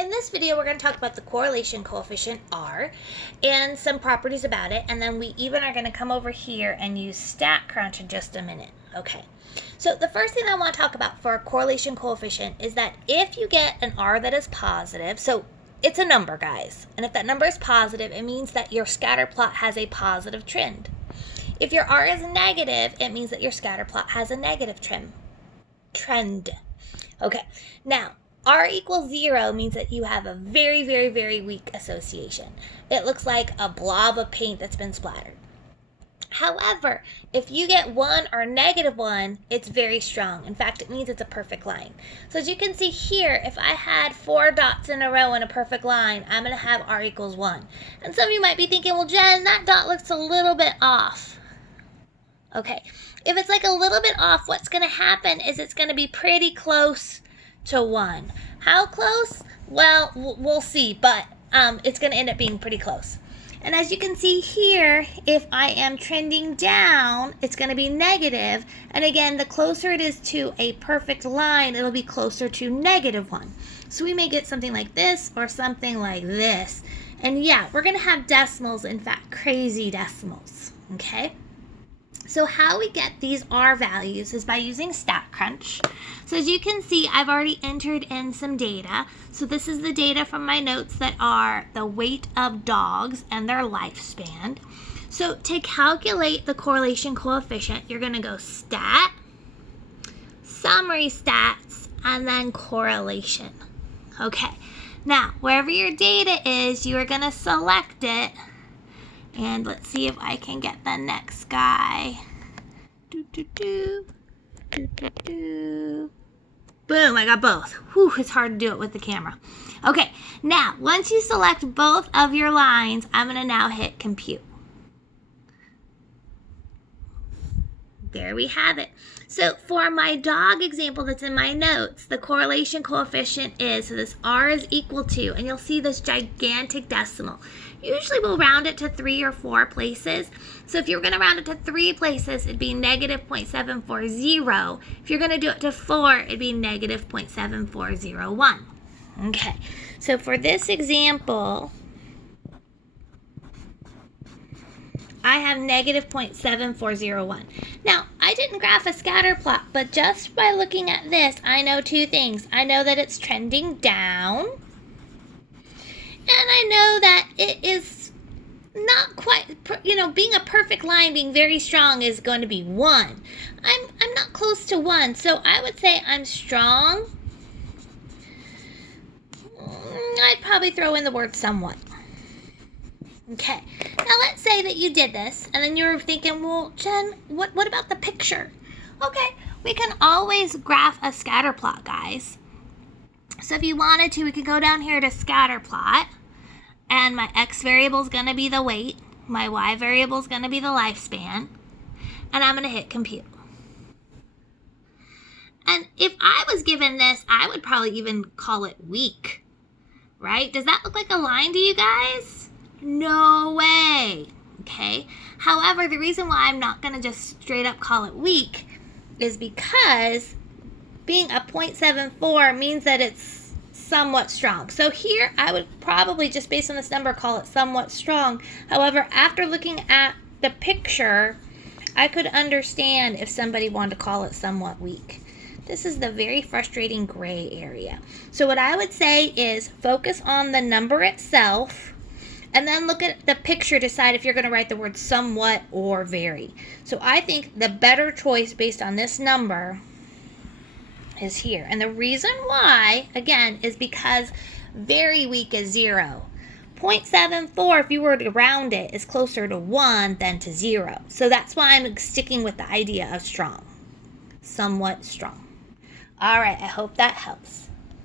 In this video, we're going to talk about the correlation coefficient R and some properties about it, and then we even are going to come over here and use StatCrunch in just a minute. Okay, so the first thing I want to talk about for a correlation coefficient is that if you get an R that is positive, so it's a number, guys, and if that number is positive, it means that your scatter plot has a positive trend. If your R is negative, it means that your scatter plot has a negative trend. Okay, now, R equals 0 means that you have a very, very, very weak association. It looks like a blob of paint that's been splattered. However, if you get 1 or -1, it's very strong. In fact, it means it's a perfect line. So as you can see here, if I had 4 dots in a row in a perfect line, I'm going to have R equals 1. And some of you might be thinking, well, Jen, that dot looks a little bit off. Okay, if it's like a little bit off, what's going to happen is it's going to be pretty close to 1. How close? Well, we'll see, but it's going to end up being pretty close. And as you can see here, if I am trending down, it's going to be negative. And again, the closer it is to a perfect line, it'll be closer to -1. So we may get something like this or something like this. And yeah, we're going to have decimals, in fact, crazy decimals, okay? So how we get these R values is by using StatCrunch. So as you can see, I've already entered in some data. So this is the data from my notes that are the weight of dogs and their lifespan. So to calculate the correlation coefficient, you're going to go stat, summary stats, and then correlation. Okay, now wherever your data is, you are going to select it. And let's see if I can get the next guy. Boom, I got both. Whew, it's hard to do it with the camera. Okay, now, once you select both of your lines, I'm going to now hit compute. There we have it. So for my dog example that's in my notes, the correlation coefficient is, so this R is equal to, and you'll see this gigantic decimal. Usually we'll round it to 3 or 4 places. So if you're going to round it to 3 places, it'd be -0.740. If you're going to do it to 4, it'd be -0.7401. Okay, so for this example, I have -0.7401. Now, I didn't graph a scatter plot, but just by looking at this, I know 2 things. I know that it's trending down, and I know that it is not quite, being a perfect line, being very strong is going to be 1. I'm not close to 1, so I would say I'm strong. I'd probably throw in the word somewhat. Okay, now let's say that you did this, and then you were thinking, well, Jen, what about the picture? Okay, we can always graph a scatter plot, guys. So if you wanted to, we could go down here to scatter plot, and my X variable is going to be the weight, my Y variable is going to be the lifespan, and I'm going to hit compute. And if I was given this, I would probably even call it weak, right? Does that look like a line to you guys? No way, okay? However, the reason why I'm not going to just straight up call it weak is because being a 0.74 means that it's somewhat strong. So here, I would probably, just based on this number, call it somewhat strong. However, after looking at the picture, I could understand if somebody wanted to call it somewhat weak. This is the very frustrating gray area. So what I would say is focus on the number itself, and then look at the picture, decide if you're going to write the word somewhat or very. So I think the better choice based on this number is here. And the reason why, again, is because very weak is 0. 0.74, if you were to round it, is closer to 1 than to 0. So that's why I'm sticking with the idea of strong. Somewhat strong. All right, I hope that helps.